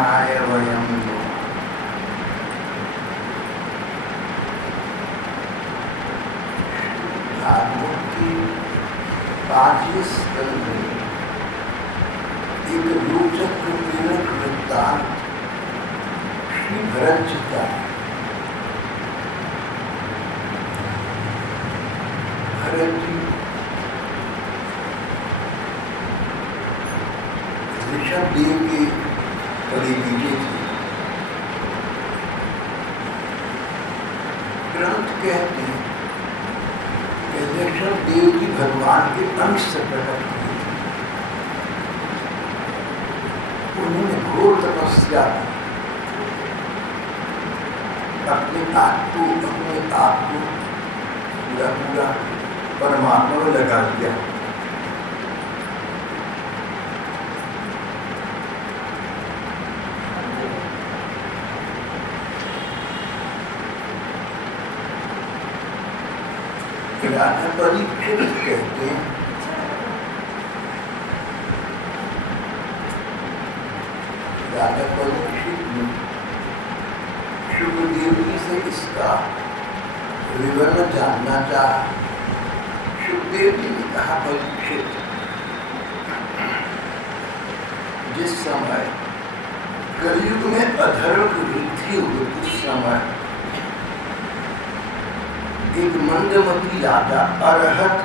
कृष्णाय वयं नुमः। भागवत की 5वें स्कंध में एक रोचक प्रेरक वृत्तांत श्री भरत जी का है। भरत जी ऋषभ देव के बड़े बेटे थे। ग्रंथ कहते हैं कि ऋषभ देव जी भगवान के अंश से प्रकट हुए थे। उन्होंने घोर तपस्या की, अपने आप को पूरा परमात्मा में लगा दिया। राजा परीक्षित कहते हैं राजा परीक्षित ने शुभदेव जी से इसका विवरण जानना चाहा। शुभदेव जी ने कहा, परीक्षित, जिस समय कलयुग में अधर्म की वृद्धि हुई उस समय एक मंदमती राजा अरहत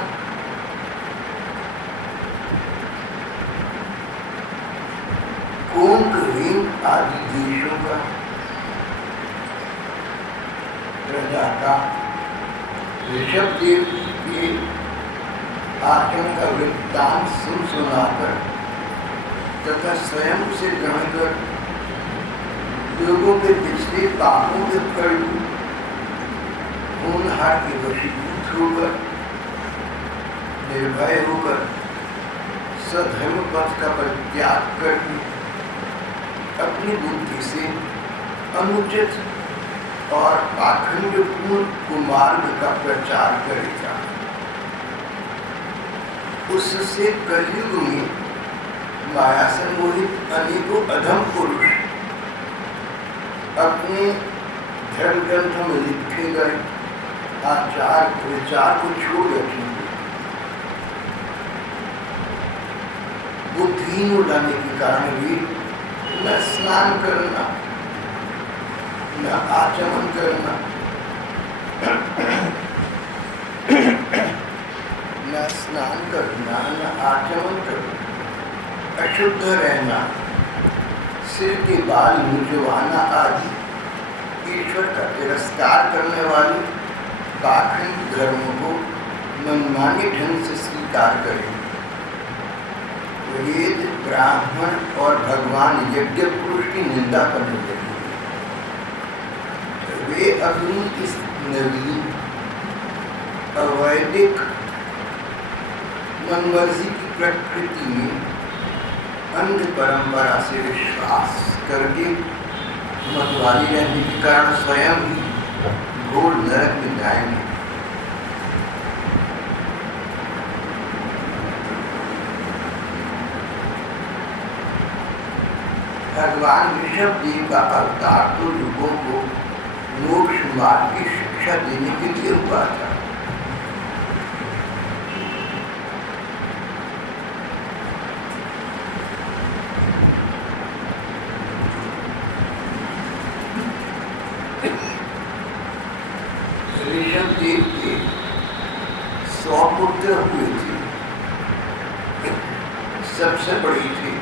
कोंक रेंग आदि देशों का प्रजा का ऋषभ देव के आचरण का वृत्तांत सुनाकर तथा स्वयं से ग्रहण कर लोगों के पिछले पापों के फल होनहार के वशीभूत होकर निर्भय होकर सधर्म पथ का परित्याग करके अपनी बुद्धि से अनुचित और पाखंडपूर्ण कुमार्ग का प्रचार करेगा। उससे कलयुग में माया से मोहित अनेकों अधम पुरुष अपने धर्म ग्रंथों में लिखे गए आचार विचार को छोड़ रखेंगे। बुद्धिहीन होने के कारण भी न स्नान करना, न आचमन करना, न स्नान करना, न आचमन करना, अशुद्ध रहना, सिर के बाल मुंडवाना आदि ईश्वर का तिरस्कार करने वाले पाखंड धर्मों को मनमाने ढंग से स्वीकार करें। वेद, ब्राह्मण और भगवान यज्ञ पुरुष की निंदा करने लगे। वे अपनी इस नवीन अवैदिक मनमर्जी की प्रकृति में अंध परंपरा से विश्वास करके मतवादी रहने के कारण स्वयं ही घोर नरक में जाएंगे। भगवान ऋषभ देव का अवतार तो लोगों को मोक्ष मार्ग की शिक्षा देने के लिए हुआ था। ऋषभ देव के 100 पुत्र हुए थे। सबसे बड़ी थी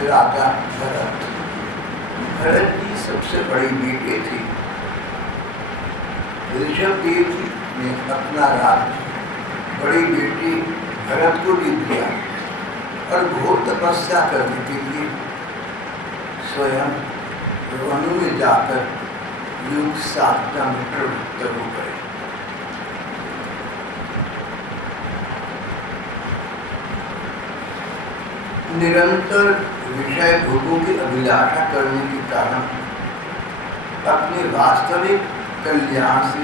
राजा भरत। भरत जी सबसे बड़ी बेटे थे। ऋषभ देव जी ने अपना राज्य बड़ी बेटी भरत को दे दिया और घोर तपस्या करने के लिए स्वयं वनु में जाकर युग साधना में प्रवृत्त हो गए। निरंतर विषय भोगों की अभिलाषा करने के कारण अपने वास्तविक कल्याण से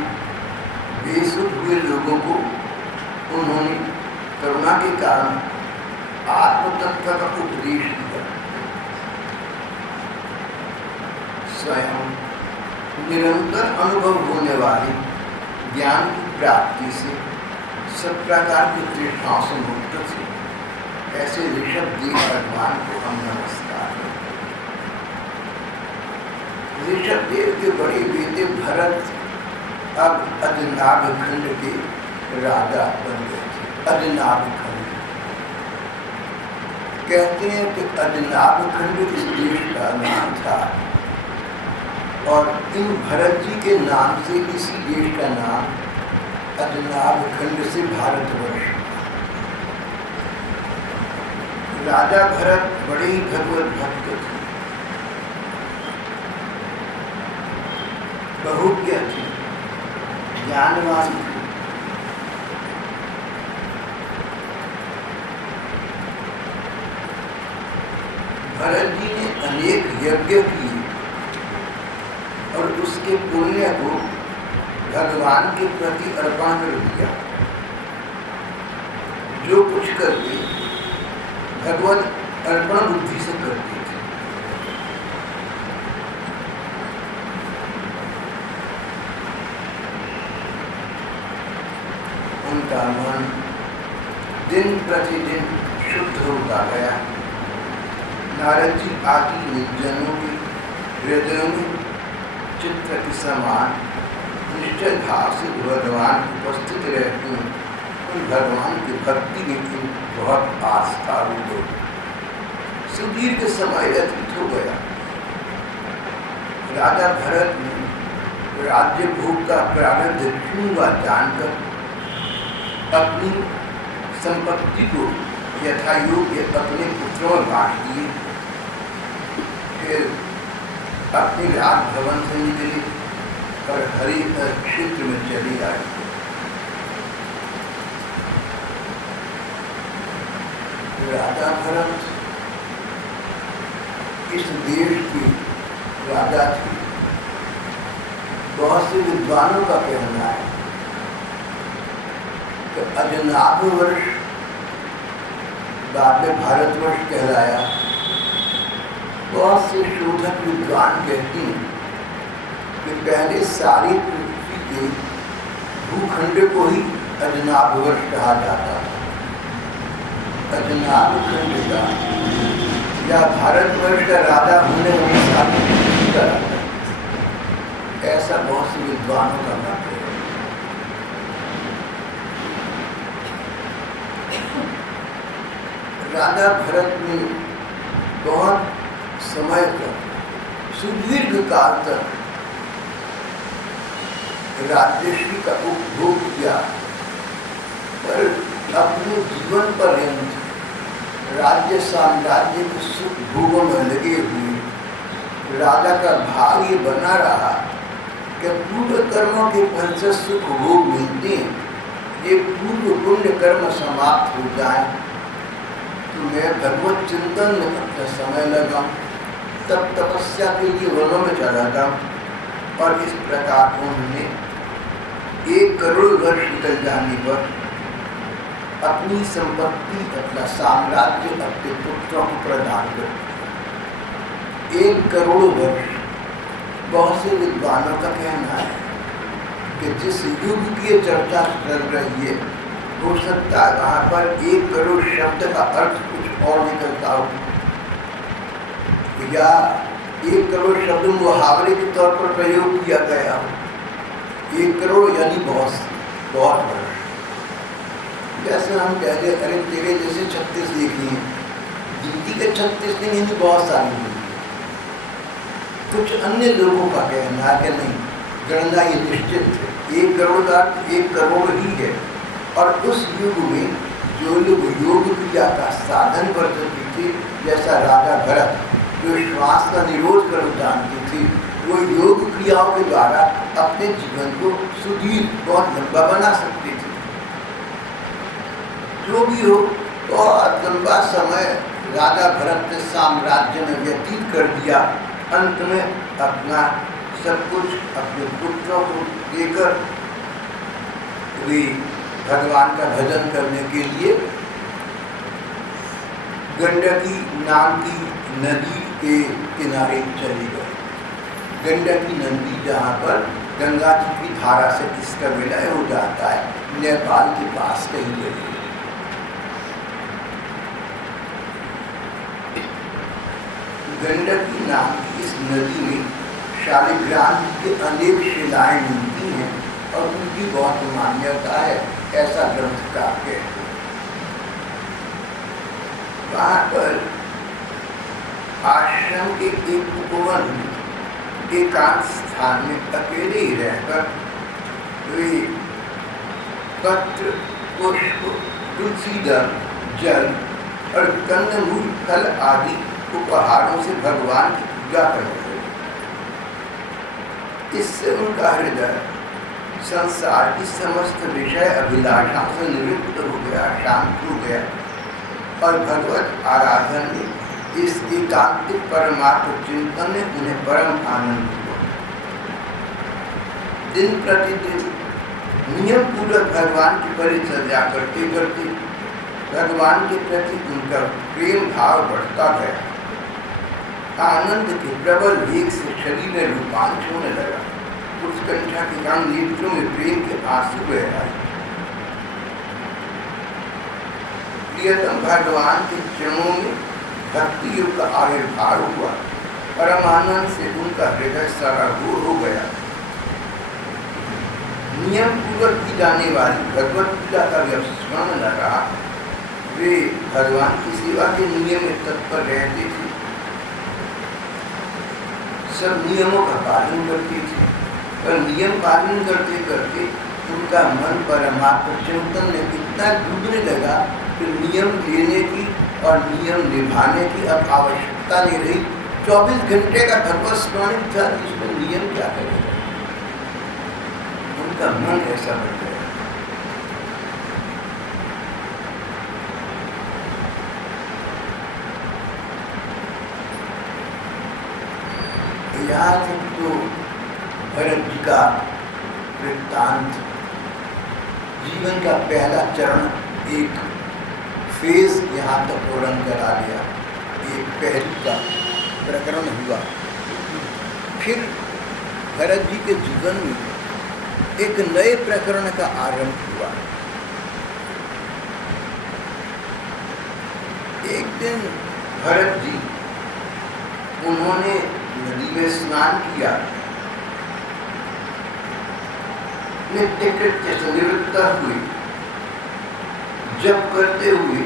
बेसुध हुए लोगों को उन्होंने करुणा के कारण आत्म तत्व का उपदेश दिया। स्वयं निरंतर अनुभव होने वाली ज्ञान की प्राप्ति से सब प्रकार की तृष्णाओं से मुक्त थे। ऐसे ऋषभ देव भगवान को हम नमस्कार करते हैं। ऋषभ देव के बड़े बेटे भरत अब अजनाभ खंड के राजा बन गए थे। अजनाभ खंड कहते हैं कि अजनाभ खंड इस देश का नाम था और इन भरत जी के नाम से इसी देश का नाम अजनाभ खंड से भारतवर्ष। राजा भरत बड़े ही भगवत भक्त थे, बहुज्ञ थे, ज्ञानवान थे। भरत जी ने अनेक यज्ञ किए और उसके पुण्य को भगवान के प्रति अर्पण कर दिया। जो कुछ करते भगवत अर्पण बुद्धि से करते थे। उनका मन दिन प्रतिदिन शुद्ध होता गया। नारद जी आदि निर्जनों के हृदयों में चित्र के समान निश्चय भाव से भगवान उपस्थित रहते हैं। उन भगवान की भक्ति में बहुत आस्था हो। सुदीर्घ समय व्यतीत हो गया। राजा भरत ने राज्य भोग का प्रारब्ध क्यों हुआ जानकर अपनी संपत्ति को यथा योग्य अपने पुत्रों में बांट दिए। फिर अपने राजभवन से निकले और हरि क्षेत्र में चली आई। राजा भरत इस देश के राजा थे। बहुत से विद्वानों का कहना है कि अजनाभ वर्ष बाद में भारतवर्ष कहलाया। बहुत से शोधक विद्वान कहते हैं कि पहले सारी पृथ्वी के भूखंड को ही अजनाभ वर्ष कहा जाता है। अजनाभ खंड का या भारतवर्ष का राजा होने वाली सारी पृथ्वी का राजा, ऐसा बहुत से विद्वानों का मत है। राजा भरत ने बहुत समय तक, सुदीर्घ काल तक राज्यश्री का उपभोग किया, पर अपने जीवन पर्यंत राज्य साम्राज्य के सुख भोगों में लगे हुए राजा का भाग ये बना रहा कि पूर्व कर्मों के फल से सुख भोग मिलते हैं। ये पूर्व पुण्य कर्म समाप्त हो जाए तो मैं भगवत चिंतन में अपना समय लगा, तब तपस्या के लिए वनों में चला था। और इस प्रकार उन्होंने 1 करोड़ वर्ष निकल जाने पर अपनी संपत्ति, अपना साम्राज्य अपने पुत्रों को प्रदान कर 1 करोड़ वर्ष। बहुत से विद्वानों का कहना है कि जिस युग की चर्चा कर रही है, हो सकता है वहाँ पर 1 करोड़ शब्द का अर्थ कुछ और निकलता हो, या 1 करोड़ शब्द मुहावरे के तौर पर प्रयोग किया गया हो। 1 करोड़ यानी बहुत वर्ष। जैसे हम कह रहे, अरे तेरे जैसे 36 देखी हैं, गिनती के 36 दिन यानी बहुत सारी हुई। कुछ अन्य लोगों का कहना है कि नहीं, गणना ये निश्चित है, 1 करोड़ का 1 करोड़ ही है। और उस युग में जो लोग योग क्रिया का साधन करते थे, जैसा राजा भरत जो श्वास का निरोध कर जानते थे, वो योग क्रियाओं के द्वारा अपने जीवन को सुदीर्घ, बहुत लंबा बना सकते थे। जो भी हो, बहुत लंबा समय राजा भरत ने साम्राज्य में व्यतीत कर दिया। अंत में अपना सब कुछ अपने पुत्रों को देकर वे भगवान का भजन करने के लिए गंडकी नाम की नदी के किनारे चले गए। गंडकी नदी जहाँ पर गंगा जी की धारा से इसका विलय हो जाता है, नेपाल के पास कहीं जगह। गंडकी नाम की इस नदी में शालिग्राम के अनेक शिलाएं मिलती हैं और उनकी बहुत मान्यता है, ऐसा ग्रंथकार कहते हैं। वहाँ पर आश्रम के एक उपवन एकांत स्थान में अकेले ही रहकर वे पत्र, पुष्प, तुलसी दल, जल और कंदमूल फल आदि उपहारों से भगवान की पूजा करने लगे। इससे उनका हृदय संसार की समस्त विषय अभिलाषा से निवृत्त हो गया, शांत हो गया और भगवत आराधन में इस एकांतिक परमात्म चिंतन में उन्हें परम आनंद हुआ। दिन प्रतिदिन नियम पूर्वक भगवान की परिचर्या करते करते भगवान के प्रति उनका प्रेम भाव बढ़ता गया। आनंद के प्रबल वेग से शरीर में रूपांतर होने लगा। उत्कंठा के कारण नेत्रों में प्रेम के आंसू बह आए। प्रियतम भगवान के चरणों में भक्ति योग का आविर्भाव हुआ। परमानंद से उनका हृदय सराबोर हो गया। नियम पूर्वक की जाने वाली भगवत पूजा का जब स्मरण लगा, वे भगवान की सेवा के नियम में तत्पर रहते थे, सब नियमों का पालन करते थे। पर नियम पालन करते करते उनका मन परमात्मा चिंतन में इतना डूबने लगा कि नियम लेने की और नियम निभाने की अब आवश्यकता नहीं रही। 24 घंटे का भगवत स्मरण था, इसमें नियम क्या करेगा। उनका मन ऐसा बन गया। यहाँ तक तो भरत जी का वृत्तांत, जीवन का पहला चरण, एक फेज यहाँ तक पूर्ण करा दिया। एक पहलू का प्रकरण हुआ। फिर भरत जी के जीवन में एक नए प्रकरण का आरंभ हुआ। एक दिन भरत जी, उन्होंने नदी में स्नान किया। नित्य कृत्य से निवृत्त हुए। जब करते हुए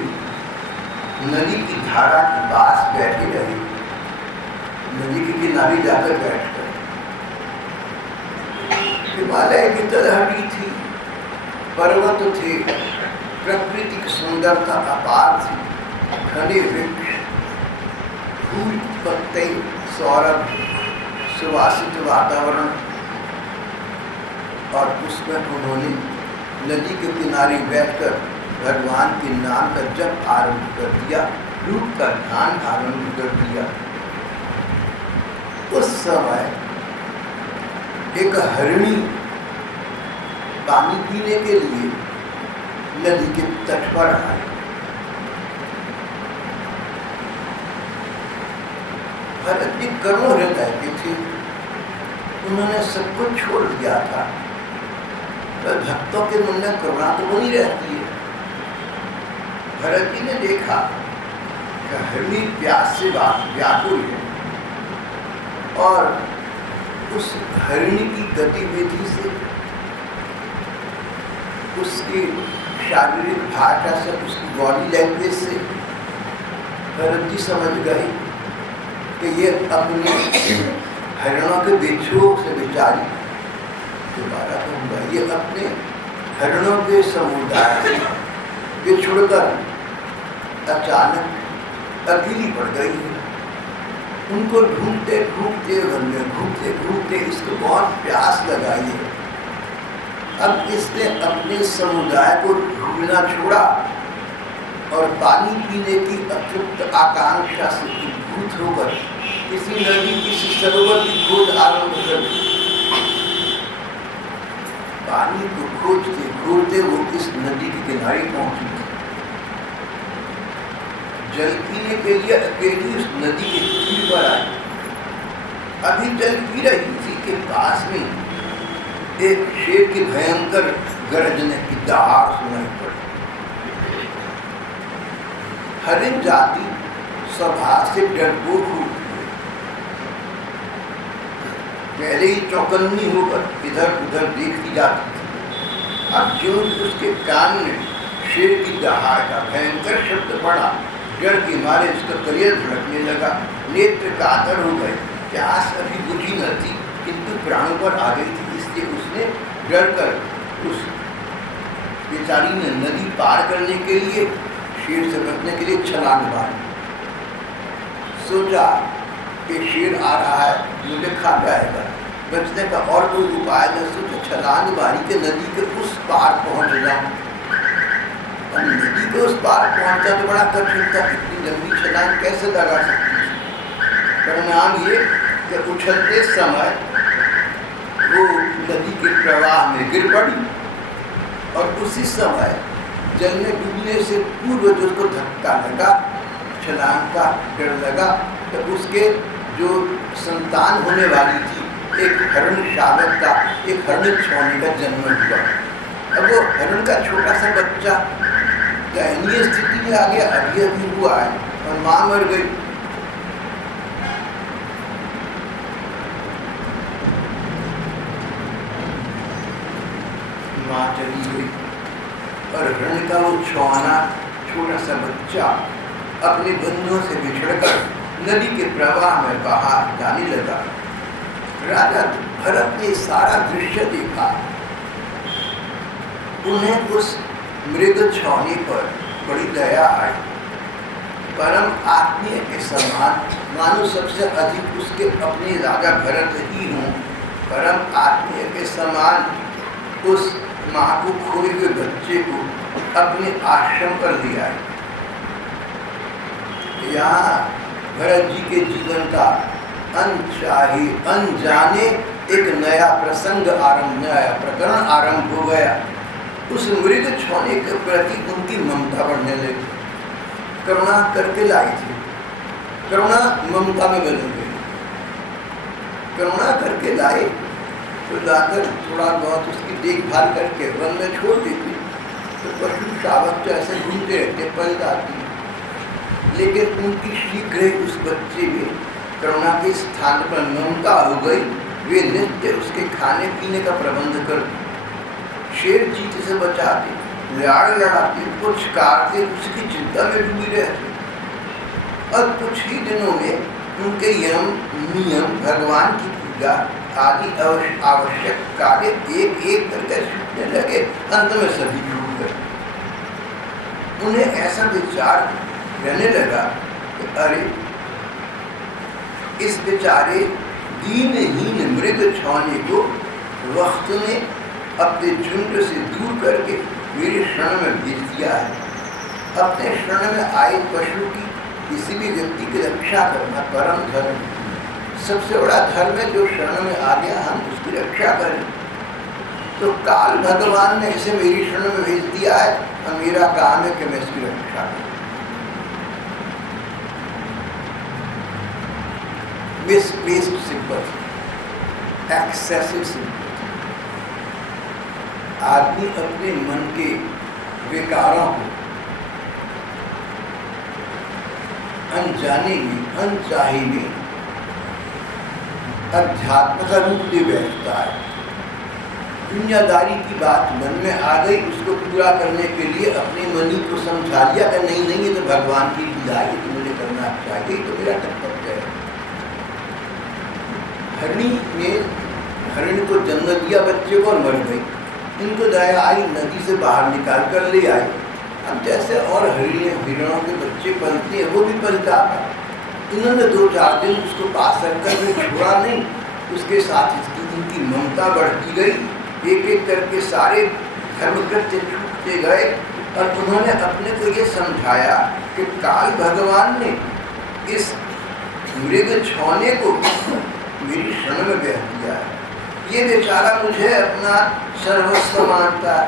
नदी की धारा के पास बैठे रहे, नदी के किनारे जाकर बैठकर। हिमालय की तलहटी थी, पर्वत थे, प्रकृति की सुंदरता अपार थी, घने वृक्ष, फूल पत्ते, सौरभ, सुवासित वातावरण, और उसमें उन्होंने नदी के किनारे बैठकर भगवान के नाम का जप आरंभ कर दिया, रूप का ध्यान आरंभ कर दिया। उस समय एक हरिणी पानी पीने के लिए नदी के तट पर आई। भरत जी कर्म हृदय के थे, उन्होंने सब कुछ छोड़ दिया था। तो भक्तों के मन में करुणा तो बनी रहती है। भरत जी ने देखा कि हरिणी प्यास से व्याकुल है और उस हरिणी की गतिविधि से, उसकी शारीरिक भाषा से, उसकी बॉडी लैंग्वेज से भरत जी समझ गए कि ये अपने हरिणों के बिच्छुओं से बेचारी, दोबारा कहूँगा, ये अपने हरिणों के समुदाय से बिछुड़कर अचानक अकेली पड़ गई है। उनको ढूंढते ढूंढते वन में घूमते घूमते इसको बहुत प्यास लगाई है। अब इसने अपने समुदाय को ढूंढना छोड़ा और पानी पीने की अतृप्त आकांक्षा से उद्भूत होकर किसी नदी, किसी सरोवर की खोज आरंभ कर दी। पानी को खोजते खोजते वो इस नदी के किनारे पहुंची। जल पीने के लिए अकेली उस नदी के तीर पर आई। अभी जल पी रही थी के पास में एक शेर की भयंकर गरजने की दहाड़ सुनाई पड़ी। हरिण जाति स्वभाव से डरपोक हुई, पहले ही चौकन्नी होकर इधर उधर देखती जाती थी। अब जो उसके कान में शेर की दहाड़ का भयंकर शब्द पड़ा, डर के मारे उसका कलेर धड़कने लगा, नेत्र कातर हो गए। प्यास अभी बुझी न थी किंतु प्राणों पर आ गई थी, इसलिए उसने डर कर उस बेचारी ने नदी पार करने के लिए, शेर से बचने के लिए छलांग मारी। सोचा कि शेर आ रहा है, मुझे खा जाएगा, बचने का और कोई उपाय न सोचा, छलांग मारी के नदी के उस पार पहुंच जाऊं। अब नदी के उस पार पहुंचा तो बड़ा कठिन था, इतनी लंबी छलांग कैसे लगा सकती थी। परिणाम ये कि उछलते समय वो नदी के प्रवाह में गिर पड़ी और उसी समय जल में डूबने से पूर्व जो उसको धक्का लगा, छलांग का डर लगा, तो उसके जो संतान होने वाली थी, एक हरण शावक का, एक हरण छौने का जन्म हुआ। अब वो हरण का छोटा सा बच्चा दयनीय स्थिति में आ गया, अभी अभी हुआ है और माँ मर गई। माँ चली गई और हरण का वो छौना छोटा सा बच्चा अपने बंधुओं से बिछड़कर नदी के प्रवाह में बाहर जाने लगा। राजा भरत ने सारा दृश्य देखा। उन्हें उस मृग छौने पर बड़ी दया आई। परम आत्मीय के समान, मानो सबसे अधिक उसके अपने राजा भरत ही हों, परम आत्मीय के समान उस माँ को खोए हुए बच्चे को अपने आश्रम पर ले आए। यहाँ भरत जी के जीवन का अनजाने एक नया प्रसंग आरंभ, नया प्रकरण आरंभ हो गया। उस मृग छौने के प्रति उनकी ममता बढ़ने लगी। करुणा करके लाई थी, करुणा ममता में बदल गई। करुणा करके लाए तो लाकर थोड़ा बहुत उसकी देखभाल करके वन में छोड़ देती, तो पशु शावक तो ऐसे घूमते रहते, पल जाती। लेकिन उनकी शीघ्र ही उस बच्चे में करुणा के स्थान पर ममता हो गई। वे नित्य उसके खाने पीने का प्रबंध करते, शेर चीते से बचाते, लाड़ लड़ाते, कुछ काटते, उसकी चिंता में डूबी रहती। और कुछ ही दिनों में उनके यम नियम, भगवान की पूजा आदि आवश्यक कार्य एक एक करके छूटने लगे। अंत में सभी छूट गए। उन्हें ऐसा विचार रहने लगा कि अरे इस बेचारे दीनहीन मृग छौने को वक्त ने अपने झुंड से दूर करके मेरे शरण में भेज दिया है। अपने शरण में आए पशु की, किसी भी व्यक्ति की रक्षा करना परम धर्म, सबसे बड़ा धर्म है। जो शरण में आ गया हम उसकी रक्षा करें। तो काल भगवान ने इसे मेरी शरण में भेज दिया है और मेरा काम है कि मैं इसकी रक्षा करूं। Misplaced sympathy, excessive sympathy, आदमी अपने मन के विकारों को अनजाने में, अनचाहे में अध्यात्म का रूप दे बैठता है। दुनियादारी की बात मन में आ गई, उसको पूरा करने के लिए अपने मन ही को समझा लिया कि नहीं नहीं, ये तो भगवान की लीला है, तो मुझे करना चाहिए, तो मेरा कर्तव्य है। हरिणी को जन्म दिया बच्चे को और मर गई। इनको दया आई, नदी से बाहर निकाल कर ले आई। अब जैसे और हिरणों के बच्चे पलते हैं, वो भी पलता था। इन्होंने 2-4 दिन उसको पास रखकर भी छोड़ा नहीं, उसके साथ इसकी उनकी ममता बढ़ती गई। एक एक करके सारे धर्मकृत्य छूटते गए और उन्होंने अपने को ये समझाया कि काल भगवान ने इस मृग छौने को मेरी शरण में भेज दिया है। ये बेचारा मुझे अपना सर्वस्व मानता है,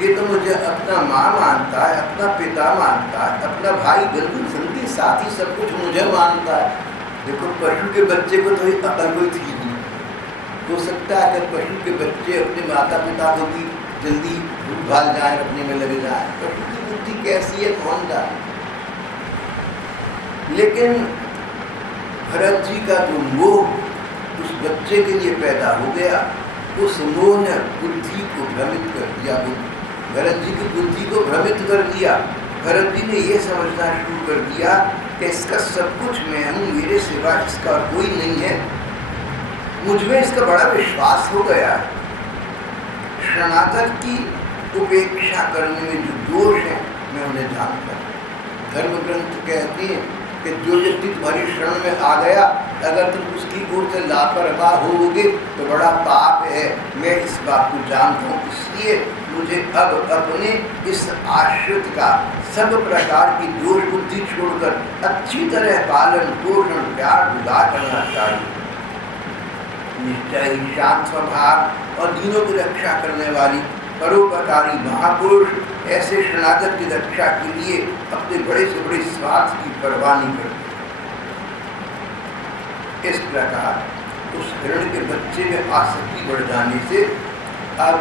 ये तो मुझे अपना माँ मानता है, अपना पिता मानता है, अपना भाई बंधु संगी साथी सब कुछ मुझे मानता है। देखो पशु के बच्चे को तो अकल कोई थी नहीं, हो सकता है कि पशु के बच्चे अपने माता पिता को भी जल्दी भूल भाल जाए, रखने में लगे जाए। पशु की बुद्धि कैसी है कौन जाए। लेकिन भरत जी का जो मोह उस बच्चे के लिए पैदा हो गया, उस मोह ने बुद्धि को भ्रमित कर दिया, भरत जी की बुद्धि को भ्रमित कर दिया। भरत जी ने ये समझना शुरू कर दिया कि इसका सब कुछ मैं हूँ, मेरे सिवा इसका कोई नहीं है। मुझमें इसका बड़ा विश्वास हो गया। शरणागत की उपेक्षा करने में जो दोष है मैं उन्हें जानता हूँ। धर्म ग्रंथ कहते हैं कि जो व्यक्ति तुम्हारी शरण में आ गया, अगर तुम उसकी ओर से लापरवाह होगे तो बड़ा पाप है। मैं इस बात को जानता हूँ, इसलिए मुझे अब अपने इस आश्रित का सब प्रकार की दोष बुद्धि छोड़कर अच्छी तरह पालन पोषण प्यार विवाह करना चाहिए। निश्चय शांत स्वभाव और दीनों की रक्षा करने वाली परोपकारी महापुरुष ऐसे शरणागत की रक्षा के लिए अपने बड़े से बड़े स्वार्थ की परवाह नहीं करते। इस प्रकार उस हिरण के बच्चे में आसक्ति बढ़ जाने से अब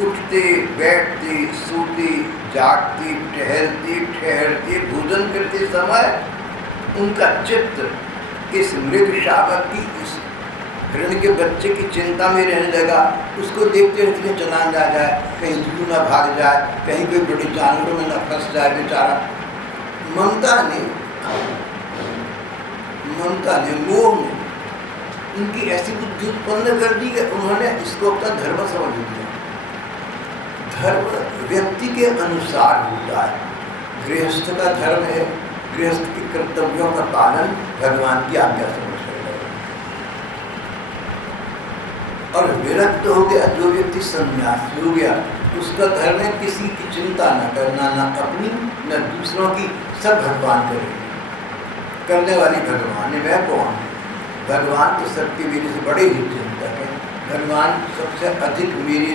उठते बैठते सोते जागते टहलते ठहरते भोजन करते समय उनका चित्त इस मृग शावक की, इस हिरण के बच्चे की चिंता में रहने लगा। उसको देखते रहते चलान जा जाए, कहीं जू ना भाग जाए, कहीं कोई बड़े जानवरों में ना फंस जाए बेचारा। ममता ने मोह ने उनकी ऐसी बुद्धि उत्पन्न कर दी कि उन्होंने इसको अपना धर्म समझ लिया। धर्म व्यक्ति के अनुसार होता है। गृहस्थ का धर्म है, गृहस्थ के कर्तव्यों का पालन भगवान की आज्ञा समझ कर, और विरक्त हो गया जो व्यक्ति संन्यासी हो गया, उसका धर्म है किसी की चिंता न करना, न अपनी न दूसरों की, सब भगवान करेंगे। करने वाली भगवान है, मैं कौन? भगवान तो सबके मेरे से बड़े ही चिंतक है। भगवान सबसे अधिक मेरे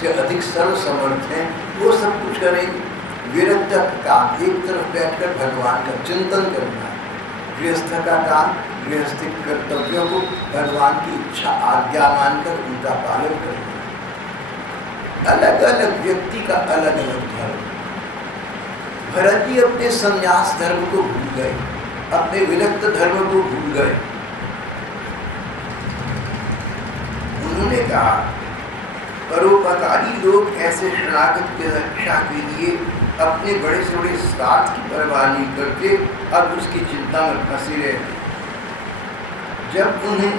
से अधिक सर्वसमर्थ हैं, वो सब कुछ करेंगे। विरक्त काम एक तरफ बैठकर भगवान का चिंतन करना है। गृहस्थ का काम गृहस्थिक कर्तव्यों को भगवान की इच्छा आज्ञा मानकर उनका पालन करना है। अलग अलग व्यक्ति का अलग अलग धर्म। भरत जी अपने संन्यास धर्म को भूल गए, अपने विरक्त धर्म को भूल गए। उन्होंने कहा परोपकारी लोग ऐसे शरणागत की रक्षा के लिए अपने बड़े से बड़े स्वार्थ की परवाह नहीं करते, अब उसकी चिंता में फंसे रहे। जब उन्हें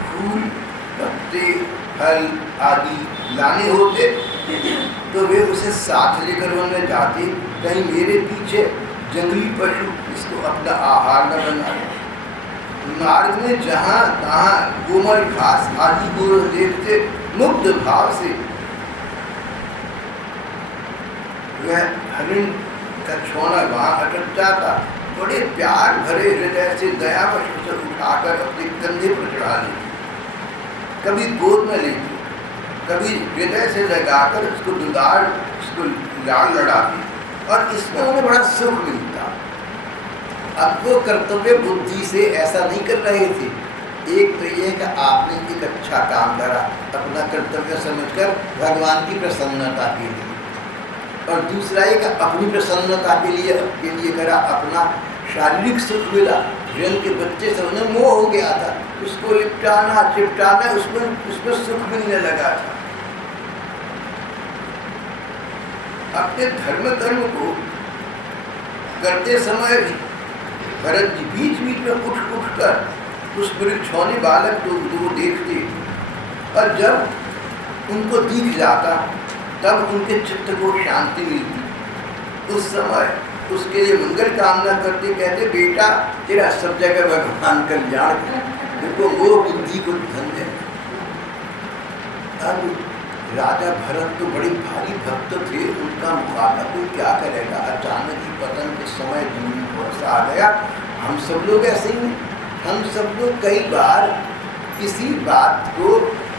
फूल पत्ते फल आदि लाने होते तो वे उसे साथ लेकर उन्हें जाते, कहीं मेरे पीछे जंगली पशु इसको अपना आहार न बनाए। मार्ग में जहाँ तहाँ कोमल घास आदि को देखते मुग्ध भाव से वह हरिण का छोना वहाँ अटक जाता, बड़े प्यार भरे हृदय से दयावश उसे उठाकर अपने कंधे पर चढ़ा लेते, कभी गोद में लेते, कभी हृदय से लगाकर उसको दुलार, उसको लाड़ लड़ाते, और इसमें उन्हें बड़ा सुख मिलता। अब वो कर्तव्य बुद्धि से ऐसा नहीं कर रहे थे। एक तो ये कि आपने एक अच्छा काम करा अपना कर्तव्य समझकर भगवान की प्रसन्नता के लिए, और दूसरा एक अपनी प्रसन्नता के लिए करा, अपना शारीरिक सुख मिला। हिरण के बच्चे से उन्हें मोह हो गया था, उसको लिपटाना चिपटाना, उसमें सुख मिलने लगा था। अपने धर्म कर्म को करते समय भी भरत जी बीच बीच में उठ कर उस वृक्षौनी बालक को देखते, और जब उनको दिख जाता तब उनके चित्त को शांति मिलती। उस समय उसके लिए मंगल कामना करते, कहते बेटा तेरा सब जगह भगवान कल्याण करे, देखो वो बुद्धि को धन्य। अब राजा भरत तो बड़े भारी भक्त थे, उनका मुकाबला कोई क्या करेगा। अचानक ही पतन के समय जमीन पर आ गया। हम सब लोग ऐसे ही, हम सब लोग कई बार किसी बात को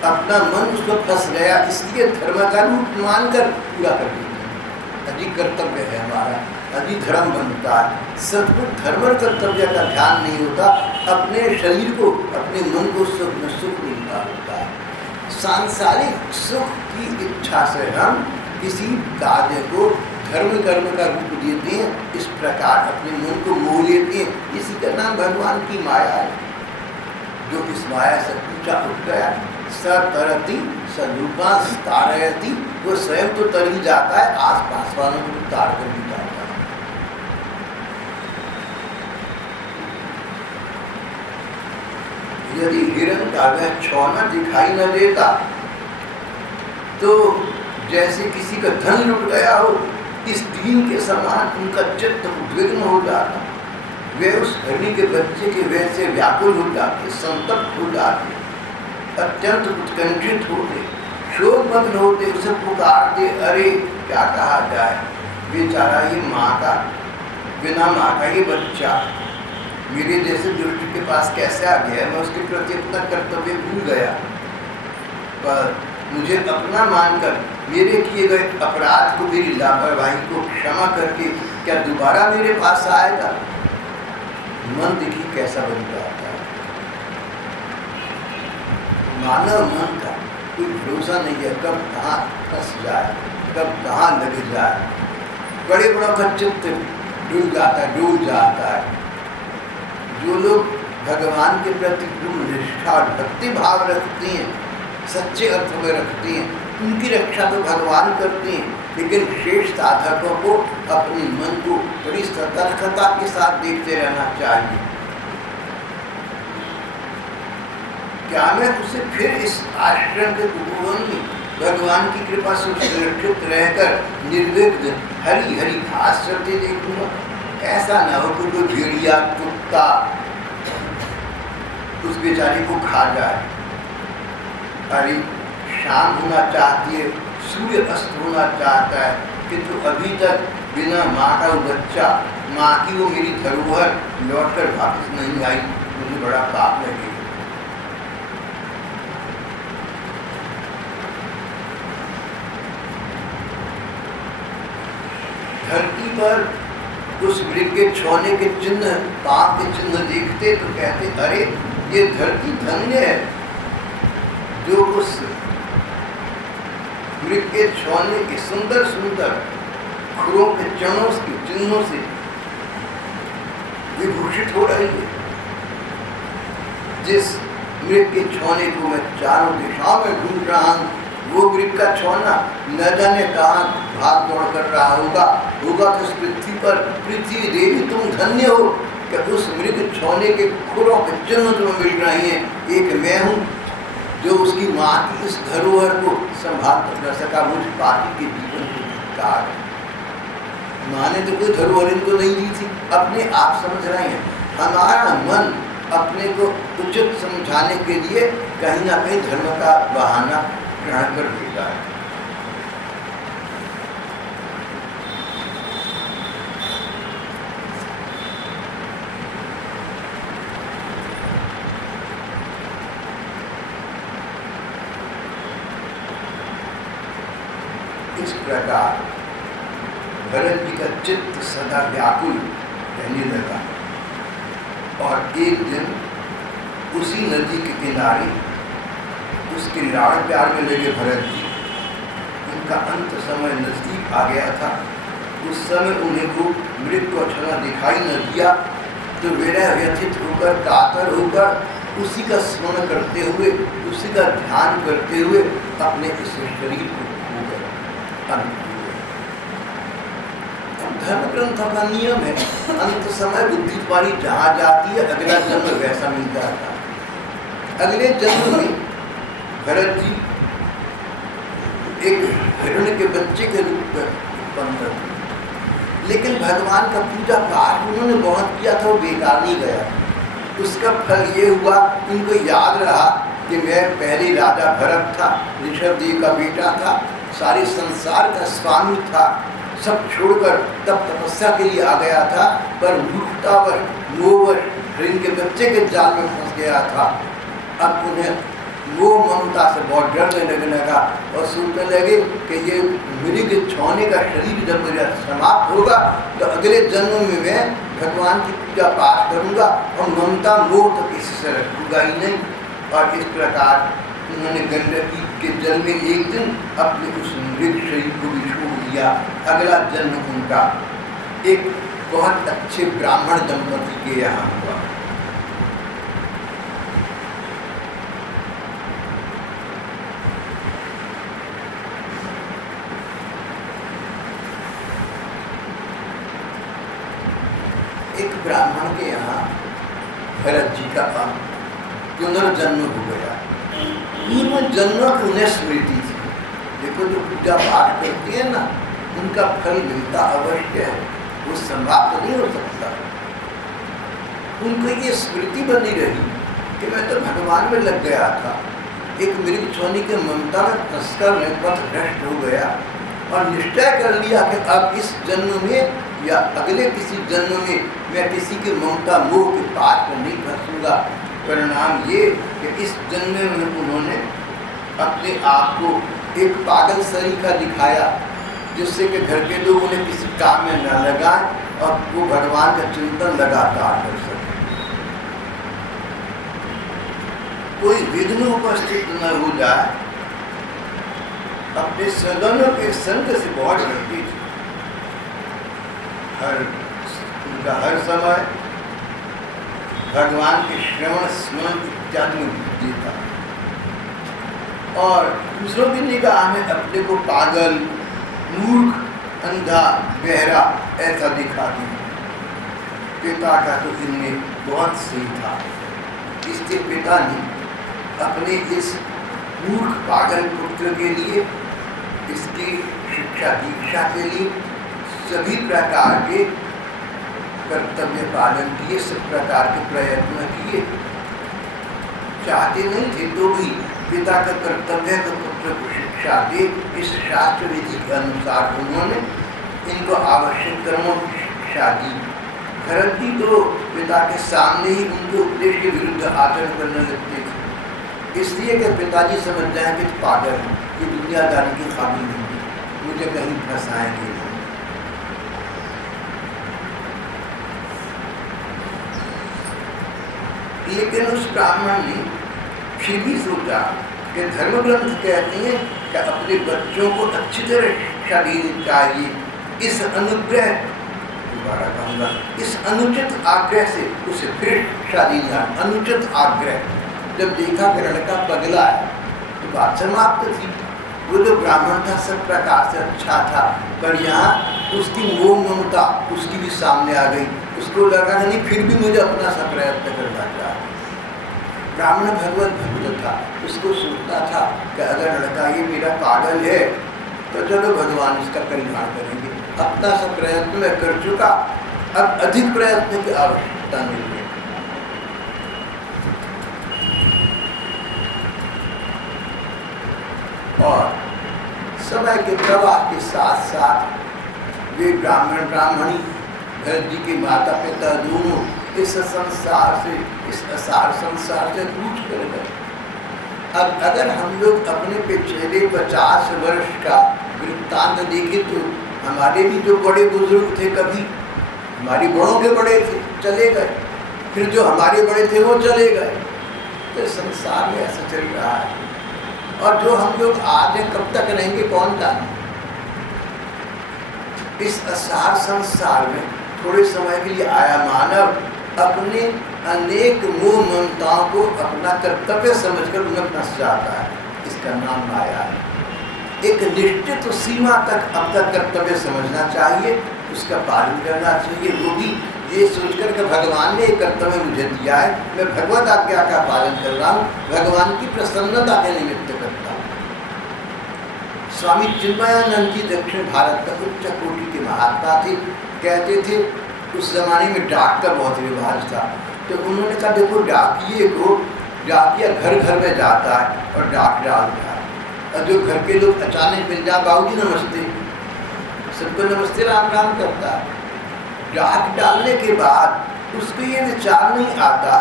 अपना मन उसमें फंस गया, इसलिए धर्म का रूप मानकर पूरा कर देते। अधिक कर्तव्य है हमारा, अधिक धर्म बनता है, सचमुच धर्म कर्तव्य का ध्यान नहीं होता, अपने शरीर को, अपने मन को सुख में सुख मिलता होता है। सांसारिक सुख की इच्छा से हम किसी कार्य को धर्म कर्म का रूप देते हैं, इस प्रकार अपने मन को मोह लेते हैं। इसी का नाम भगवान की माया है। जो इस माया से ऊंचा उठ गया, स तरति सरूपा तारयति, वो स्वयं तो तर ही जाता है, आसपास वालों को तार कर भी जाता है। यदि हिरण का वह छौना दिखाई न देता तो जैसे किसी का धन लुट गया हो, इस दीन के समान उनका चित्त उद्विग्न हो जाता। वे उस हरिणी के बच्चे के वैसे व्याकुल हो जाते, संतप्त हो जाते, अत्यंत उत्कंठित होते, शोकमग्न होते, उसे पुकारते, अरे क्या कहा जाए, बेचारा ये माँ का, बिना माँ का ये बच्चा मेरे जैसे दुष्ट के पास कैसे आ गया। मैं उसके प्रति अपना कर्तव्य भूल गया, पर मुझे अपना मानकर मेरे किए गए अपराध को, मेरी लापरवाही को क्षमा करके क्या दोबारा मेरे पास आएगा। मन देखिए कैसा बन जाता है। मानव मन का कोई भरोसा नहीं है, कब कहाँ फंस जाए, कब कहाँ लग जाए। बड़े बड़ा का चित्त डूब जाता है। जो लोग भगवान के प्रति निष्ठा और भक्ति भाव रखते हैं, सच्चे अर्थ में रखते हैं, उनकी रक्षा तो भगवान करते हैं। लेकिन शेष साधकों को अपने मन को बड़ी सतर्कता के साथ देखते रहना चाहिए। क्या मैं उसे फिर इस आश्रम के उपवन में भगवान की कृपा से सुरक्षित रहकर निर्विघ्न हरी हरी घास चलते देखूंगा? ऐसा न हो कि कोई भेड़िया कुत्ता उस बेचारे को खा जाए। अरे शाम होना चाहती है, सूर्य अस्त होना चाहता है, किंतु अभी तक बिना माँ का वो बच्चा, माँ की वो मेरी धरोहर लौटकर वापस नहीं आई। मुझे बड़ा पाप लगेगा। धरती पर उस मृग के छौने के चिन्ह, पाप के चिन्ह देखते तो कहते, अरे ये धरती धन्य है जो उस मृग के छौने के सुंदर सुंदर खुरों के चरणों के चिन्हों से विभूषित हो रही है। जिस मृग के छौने को मैं चारों दिशाओं में ढूंढ रहा हूँ, वो मृग का छौना न जाने कहाँ भाग दौड़ कर रहा होगा तो इस पृथ्वी पर, पृथ्वी देवी तुम धन्य हो कि उस मृग छौने के खुरों के चिन्ह तुम्हें मिल रही हैं। एक मैं हूँ जो उसकी माँ की इस धरोहर को संभाल कर सका। मुझ पापी के जीवन को धिक्कार। माँ ने तो कोई धरोहर इनको नहीं दी थी, अपने आप समझ रहे हैं। हमारा मन अपने को उचित समझाने के लिए कहीं ना कहीं धर्म का बहाना ग्रहण कर देता है। इस प्रकार भरत जी का चित्त सदा व्याकुल रहने लगा। और एक दिन उसी नदी के किनारे उसके लाड़ प्यार में लगे भरत जी, उनका अंत समय नजदीक आ गया था। उस समय उन्हें वो मृग को छला दिखाई न दिया तो विरह व्यथित होकर, कातर होकर उसी का स्मरण करते हुए, उसी का ध्यान करते हुए अपने इस शरीर को खो गए। धर्म ग्रंथों का नियम है, अंत समय बुद्धि तुम्हारी जहाँ जाती है अगला जन्म वैसा मिल जाता है। अगले जन्म में भरत जी एक हिरण के बच्चे के रूप में उत्पन्न हुए, लेकिन भगवान का पूजा पाठ उन्होंने बहुत किया था, वो बेकार नहीं गया। उसका फल ये हुआ, इनको याद रहा कि मैं पहले राजा भरत था, ऋषभदेव का बेटा था, सारे संसार का स्वामी था, सब छोड़कर तब तपस्या के लिए आ गया था, पर मूर्खतावश, मोहवश हिरण के बच्चे के जाल में फंस गया था। अब उन्हें वो ममता से बहुत डर लगने लगा और सोचने लगे कि ये मृग छौने का शरीर जब मेरा समाप्त होगा तो अगले जन्म में मैं भगवान की पूजा पाठ करूँगा और ममता मोह तो किसी से रखूँगा ही नहीं। और इस प्रकार उन्होंने गंडकी के जल में एक दिन अपने उस मृत शरीर को भी छोड़ दिया। अगला जन्म उनका एक बहुत अच्छे ब्राह्मण दंपति के यहाँ हुआ। एक ब्राह्मण के यहाँ भरत जी का पुनर्जन्म हो गया। पूर्व जन्म की उन्हें स्मृति थी। देखो जो पूजा पाठ करती है ना, उनका फल मिलता अवश्य है, वो समाप्त नहीं हो सकता। उनको ये स्मृति बनी रही कि मैं तो भगवान में लग गया था। एक मृग सोनी के ममता में फंसकर मैं पथ भ्रष्ट हो गया और निश्चय कर लिया कि अब इस जन्म में या अगले किसी जन्म में मैं किसी के ममता मोह के पास में नहीं फंसूंगा। परिणाम ये कि इस जन्म में उन्होंने अपने आप को एक पागल सरीखा दिखाया, जिससे कि घर के लोग उन्हें किसी काम में न लगाएं और वो भगवान का चिंतन लगातार कर सके। कोई विघ्न उपस्थित न हो जाए। अपने सदनों के संग से बहुत डरती थी। उनका हर समय भगवान के श्रवण स्मरण इत्यादि में बुद्धि था और दूसरों की निगाह में अपने को पागल, मूर्ख, अंधा, बहरा ऐसा दिखाती। पिता का तो इनमें बहुत सही था। इसके पिता ने अपने इस मूर्ख पागल पुत्र के लिए, इसकी शिक्षा दीक्षा के लिए सभी प्रकार के कर्तव्य पालन किए, सब प्रकार के प्रयत्न किए। चाहते नहीं थे तो भी पिता का कर्तव्य तो पुत्र को शिक्षा दे, इस शास्त्र विधि के अनुसार उन्होंने इनको आवश्यक कर्मों की शिक्षा दी। भरत जी तो पिता के सामने ही उनके उपदेश के विरुद्ध आचरण करने लगते थे, इसलिए कि पिताजी समझ जाए कि पागल है, ये दुनियादारी के काबिल नहीं है, मुझे कहीं फंसाएंगे। लेकिन उस ब्राह्मण ने फिर भी सोचा कि धर्म ग्रंथ कहते हैं कि अपने बच्चों को अच्छी तरह शिक्षा देनी चाहिए। इस अनुग्रह, दोबारा कहूँगा, इस अनुचित आग्रह से उसे फिर शिक्षा देनी है। अनुचित आग्रह, जब देखा कि लड़का पगला है तो बात समाप्त थी। वो जो ब्राह्मण था सब प्रकार से अच्छा था, पर यहाँ उसकी मोह ममता उसकी भी सामने आ गई। उसको लगा नहीं फिर भी मुझे अपना सा प्रयत्न करना चाहिए। ब्राह्मण भगवत भक्त था, उसको सोचता था कि अगर लड़का ये मेरा पागल है तो चलो भगवान इसका कल्याण करेंगे। अपना सा प्रयत्न मैं कर चुका, अब अधिक प्रयत्न की आवश्यकता नहीं है। और समय के प्रवाह के साथ साथ वे ब्राह्मण ब्राह्मणी भरत जी के माता पिता दोनों इस संसार से, इस असार संसार से कूच कर गए। अब अगर हम लोग अपने पिछले 50 वर्ष का वृत्तांत देखें तो हमारे भी जो बड़े बुजुर्ग थे, कभी हमारी बड़ों के बड़े थे चले गए, फिर जो हमारे बड़े थे वो चले गए। तो संसार में ऐसा चल रहा है और जो हम लोग आज हैं कब तक रहेंगे कौन जाने। इस असार संसार में थोड़े समय के लिए आया मानव अपने अनेक मोह ममताओं को अपना कर्तव्य समझकर उन्हें फंस जाता है। इसका नाम माया है। एक निश्चित सीमा तक अपना कर्तव्य समझना चाहिए, उसका पालन करना चाहिए, वो भी ये सोचकर कि भगवान ने एक कर्तव्य मुझे दिया है, मैं भगवत आज्ञा का पालन कर रहा हूँ, भगवान की प्रसन्नता के निमित्त करता हूँ। स्वामी चिन्मयानंद जी दक्षिण भारत का उच्च कोटि के महात्मा थे। कहते थे उस जमाने में डाक का बहुत रिवाज था, तो उन्होंने कहा देखो डाकिया घर घर में जाता है और डाक डालता है, और जो घर के लोग अचानक मिल जाए बाबूजी नमस्ते, सबको नमस्ते राम राम करता है। डाक डालने के बाद उसको ये विचार नहीं आता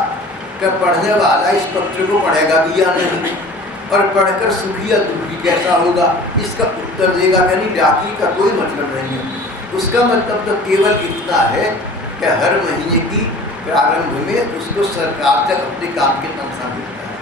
कि पढ़ने वाला इस पत्र को पढ़ेगा भी या नहीं, और पढ़कर सुखी या दुखी कैसा होगा इसका उत्तर देगा। यानी डाकी का कोई मतलब नहीं है। उसका मतलब तो केवल इतना है कि हर महीने की प्रारंभ में उसको सरकार से अपने काम की तनख्वाह मिलता है।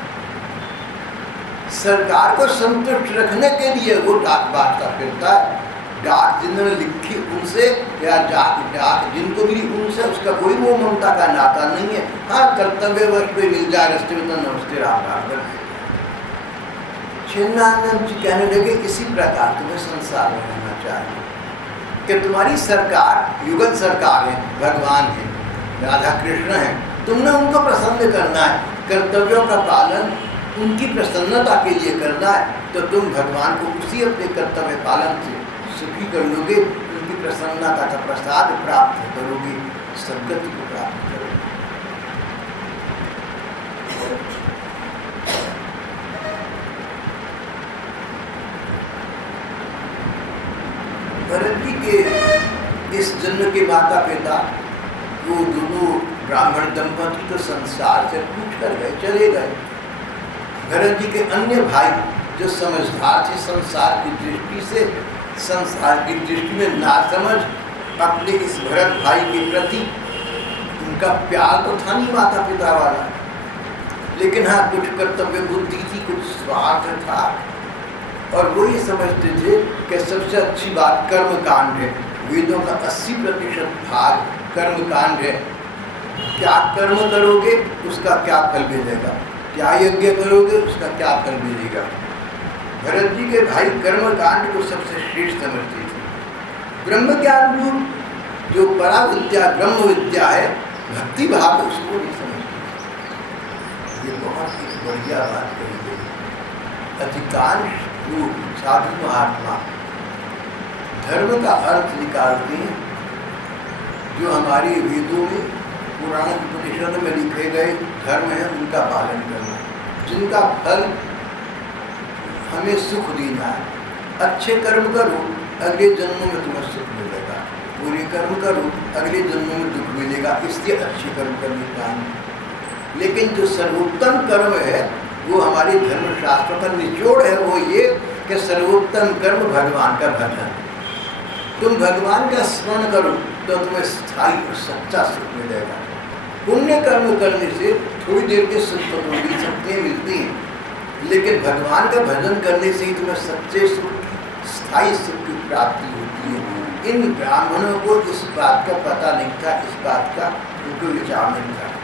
सरकार को संतुष्ट रखने के लिए वो डाक बांटता फिरता है। डाक जिन्होंने लिखी उनसे या डाक जिनको मिली उनसे उसका कोई वो ममता का नाता नहीं है। हाँ, कर्तव्यवश कोई मिल जाए रास्ते में तो नमस्ते राम राम करते। छिन्नानंद जी कहने लगे इसी प्रकार तुम्हें संसार में रहना चाहिए कि तुम्हारी सरकार युगल सरकार है, भगवान है, राधा कृष्ण है, तुमने उनको प्रसन्न करना है, कर्तव्यों का पालन उनकी प्रसन्नता के लिए करना है, तो तुम भगवान को उसी अपने कर्तव्य पालन से सुखी कर लोगे, उनकी प्रसन्नता का प्रसाद प्राप्त करोगे, सद्गति को प्राप्त करोगे। भरत जी के इस जन्म के माता पिता वो दोनों ब्राह्मण दंपति तो संसार से पूछ कर गए, चले गए। भरत जी के अन्य भाई जो समझदार थे संसार की दृष्टि से, संसार की दृष्टि में ना समझ अपने इस भरत भाई के प्रति उनका प्यार तो था नहीं माता पिता वाला, लेकिन हाँ कुछ कर्तव्य बुद्धि थी, कुछ स्वार्थ था, और वो ये समझते थे कि सबसे अच्छी बात कर्म कांड है। वेदों का 80% भाग कर्म कांड है। क्या कर्म करोगे उसका क्या फल मिलेगा, क्या यज्ञ करोगे उसका क्या फल मिलेगा। भरत जी के भाई कर्म कांड को सबसे श्रेष्ठ समझते थे। ब्रह्म ज्ञान रूप जो परा विद्या ब्रह्म विद्या है, भक्ति भाव उसको नहीं समझते। ये बहुत ही बढ़िया बात कही गई। अधिकांश लोग साधु महात्मा धर्म का अर्थ निकालते हैं जो हमारे वेदों में पुराण उपनिषद में लिखे गए धर्म है उनका पालन करना, जिनका फल हमें सुख देना है। अच्छे कर्म करो अगले जन्म में तुम्हें सुख मिलेगा, बुरे कर्म करो अगले जन्म में दुख मिलेगा, इसलिए अच्छे कर्म करने का। लेकिन जो सर्वोत्तम कर्म है वो हमारे धर्मशास्त्रों का निचोड़ है, वो ये कि सर्वोत्तम कर्म भगवान का भजन। तुम भगवान का स्मरण करो तो तुम्हें स्थायी और सच्चा सुख मिलेगा। पुण्य कर्म करने से थोड़ी देर के सुख तो मिल सकते हैं, मिलती हैं, लेकिन भगवान का भजन करने से ही तुम्हें सच्चे सुख, स्थायी सुख की प्राप्ति होती है। इन ब्राह्मणों को इस बात का पता नहीं था, इस बात का उनको विचार नहीं था।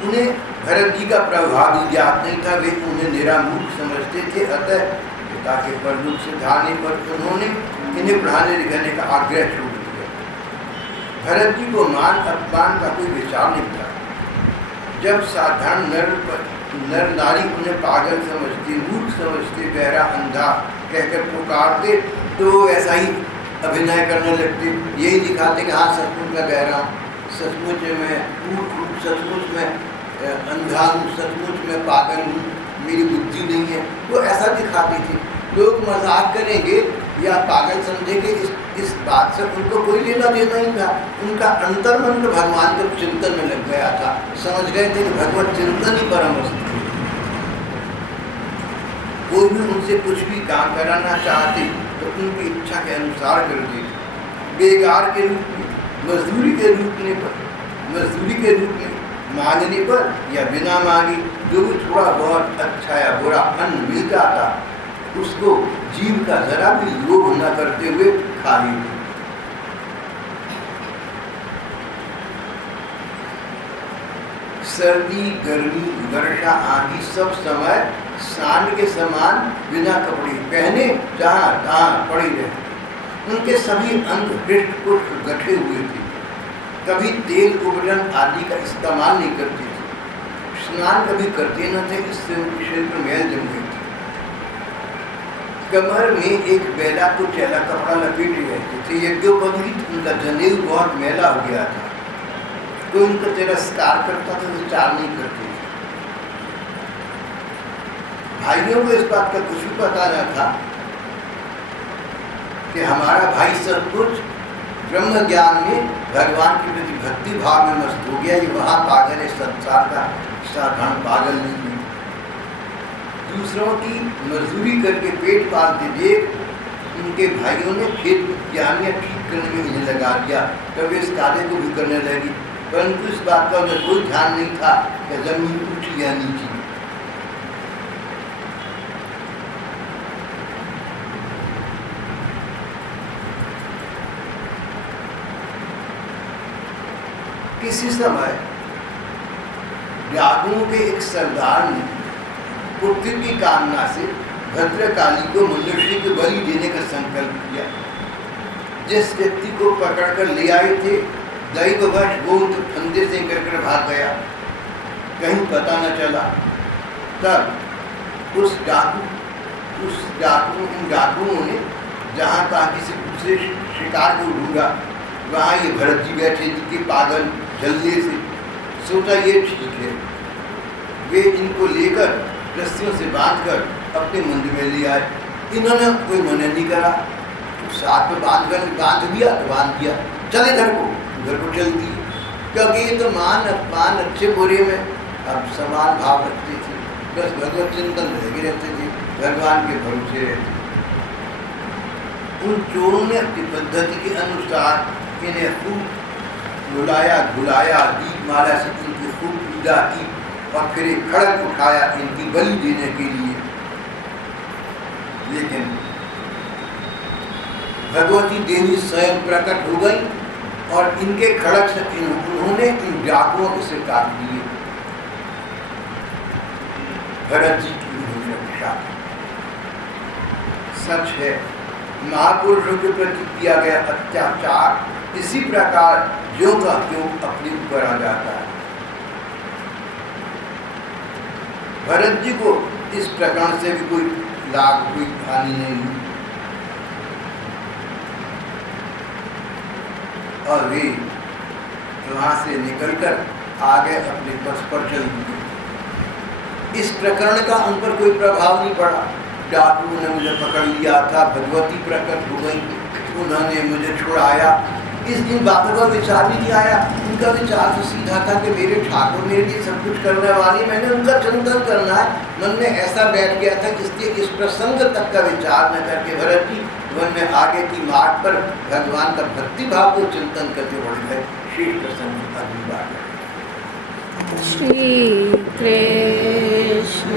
उन्हें भरत जी का प्रभाव ज्ञात नहीं था, वे उन्हें निरामूर्ख समझते थे। अतः पिता के परदुख से धारने पर उन्होंने इन्हें पढ़ाने लिखाने का आग्रह छोड़ दिया। भरत जी को मान अपमान का कोई विचार नहीं था। जब साधारण नर नारी उन्हें पागल समझती, मूर्ख समझते, बहरा अंधा कहकर पुकारते, तो ऐसा ही अभिनय करने लगते, यही दिखाते कि हाँ सचमुच मैं बहरा हूँ, सचमुच मैं मूर्ख हूँ, सचमुच मैं अंधा हूँ, सचमुच मैं पागल हूँ, मेरी बुद्धि नहीं है। वो ऐसा दिखाती थी। लोग मजाक करेंगे या पागल समझेंगे, इस बात से उनको कोई लेना देना नहीं था। उनका अंतर्मन तो भगवान के चिंतन में लग गया था, समझ गए थे कि भगवत चिंतन ही परम वस्तु है। कोई भी उनसे कुछ भी काम कराना चाहते तो उनकी इच्छा के अनुसार कर देते, बेगार के रूप में, मजदूरी के रूप में मांगने पर या बिना मांगे जो भी थोड़ा बहुत अच्छा या बुरा अन्न मिल जाता उसको जीव का जरा भी लोभ न करते हुए खा लेते। सर्दी गर्मी वर्षा आदि सब समय सांड के समान बिना कपड़े पहने जहाँ तहाँ पड़े रहे। उनके सभी अंग हृष्ट पुष्ट गठे हुए थे। कभी तेल उपटन आदि का इस्तेमाल नहीं करते थे, स्नान कभी करते न थे, इससे उनके शरीर पर मैल जम गई थी। कमर में एक बेला को चैला कपड़ा लपेटे रहते थे। यज्ञोपवीत उनका जनेऊ बहुत मैला हो गया था, कोई उनका तिरस्कार करता था, विचार नहीं करते थे। भाइयों को इस बात का कुछ भी पता न था कि हमारा भाई सब कुछ ब्रह्म ज्ञान में भगवान के प्रति भक्ति भाव में मस्त हो गया, ये वहाँ पागल है, संसार का साधारण पागल नहीं है। दूसरों की मजदूरी करके पेट पालते देख उनके भाइयों ने खेत जानियाँ ठीक करने में इन्हें लगा दिया, तब इस कार्य को भी करने लगी, परंतु इस बात का उन्हें कोई ध्यान नहीं था कि जमीन ऊंची या नीची। किसी समय यादवों के एक सरदार ने पुत्र की कामना से भद्रकाली को मनुष्य को बलि देने का संकल्प किया। जिस व्यक्ति को पकड़कर ले आए थे, दैववश वो फंदे से कर भाग गया, कहीं पता न चला। तब उन डाकुओं ने जहाँ तहाँ किसी दूसरे शिकार को ढूंढा, वहाँ ये भरत जी बैठे जिनके पागल जल्दी से सोचा ये ठीक है। वे इनको लेकर रस्सियों से बांधकर अपने मंदिर में ले आए। इन्होंने कोई मना नहीं करा, साथ में बांध दिया तो बांध दिया, चले घर को चल दिए, क्योंकि ये तो मान अपमान अच्छे बुरे में अब समान भाव रखते थे, बस भगवत चिंतन लगे रहते थे, भगवान के भरोसे रहते। उन चोरों ने अपनी पद्धति के अनुसार इन्हें खूब रुलाया धुलाया, दीपमाला से इनकी खूब पूजा की और फिर एक खड़ग उठाया इनकी बलि देने के लिए। लेकिन भगवती देवी स्वयं प्रकट हो गई और इनके खड़ग से उन्होंने इन डाकुओं को से काट दिए। भरत जी की उन्होंने रक्षा। सच है, महापुरुषों के प्रति किया गया अत्याचार इसी प्रकार ज्यों का त्यों अपने ऊपर आ जाता है। भरत जी को इस प्रकार से भी कोई लाभ, कोई हानि नहीं हुई और वे वहां से निकलकर आगे अपने पथ पर चल दिए। इस प्रकरण का उन पर कोई प्रभाव नहीं पड़ा। डाकुओं ने मुझे पकड़ लिया था, भगवती प्रकट हो गई, उन्होंने मुझे छुड़ाया, इन बातों का विचार भी नहीं आया। उनका विचार तो सीधा था कि मेरे ठाकुर मेरे लिए सब कुछ करने वाली, मैंने उनका चिंतन करना है। मन में ऐसा बैठ गया था कि इसलिए इस प्रसंग तक का विचार न करके भरत जी मन में आगे की मार्ग पर भगवान का भक्ति भाव को चिंतन करके बढ़ गए। श्री प्रसंग अगली बार। श्री कृष्ण